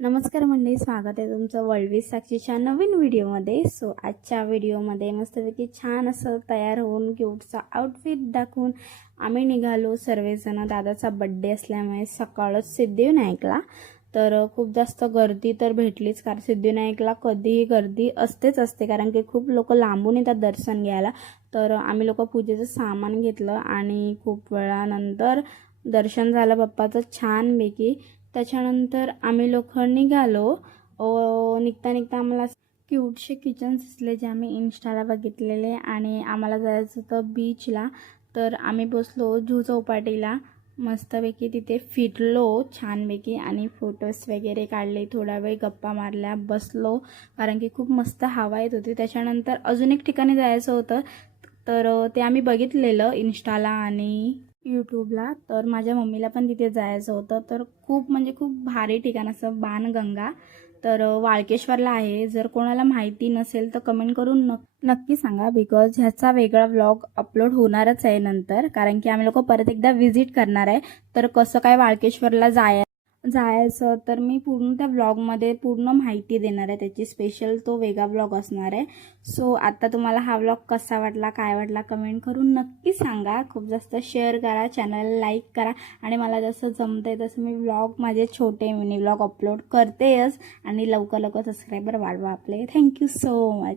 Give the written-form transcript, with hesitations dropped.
नमस्कार मंडळी, स्वागत आहे तुमचं वर्ल्ड साक्षीच्या नवीन व्हिडिओमध्ये. आजच्या व्हिडिओमध्ये मस्तपैकी छान असं तयार होऊन क्यूटचा आउटफिट दाखवून आम्ही निघालो सर्वजण. दादाचा बड्डे असल्यामुळे सकाळच सिद्धिविनायकला तर खूप जास्त गर्दी तर भेटलीच, कारण सिद्धिविनायकला कधीही गर्दी असते कारण की खूप लोक लांबून येतात दर्शन घ्यायला. तर आम्ही लोक पूजेचं सामान घेतलं आणि खूप वेळानंतर दर्शन झालं बाप्पाचं छानपैकी. त्याच्यानंतर आम्ही लोक निघालो. निघता आम्हाला क्यूटचे किचन दिसले जे आम्ही इन्स्टाला बघितलेले आणि आम्हाला जायचं होतं बीचला. तर आम्ही बसलो जुहू चौपाटीला, मस्तपैकी तिथे फिरलो छानपैकी आणि फोटोज वगैरे काढले, थोडा वेळ गप्पा मारल्या, बसलो कारण की खूप मस्त हवा येत होती. त्याच्यानंतर अजून एक ठिकाणी जायचं होतं, तर ते आम्ही बघितलेलं इन्स्टाला आणि यूट्यूबला. तर माझ्या मम्मीला पण तिथे जायचं होतं. तर खूप खूप भारी ठिकाण असं बाणगंगा तर वाळकेश्वरला आहे. जर कोणाला माहिती नसेल तर कमेंट करून नक्की सांगा, बिकॉज ह्याचा वेगळा व्लॉग अपलोड होणारच आहे नंतर, कारण की आम्ही लोक परत एकदा व्हिजिट करणार आहे. तर कसं काय वाळकेश्वरला जायचं तर मी पूर्ण त्या व्लॉगमध्ये पूर्ण माहिती देणार आहे, त्याची स्पेशल तो वेगळा व्लॉग असणार आहे. आता तुम्हाला हा व्लॉग कसा वाटला, काय वाटला, कमेंट करून नक्की सांगा. खूप जास्त शेअर करा, चॅनल लाईक करा आणि मला जसं जमतंय तसं मी व्लॉग माझे छोटे मिनी व्लॉग अपलोड करतेच आणि लवकर सबस्क्रायबर वाढवा आपले. Thank you so much.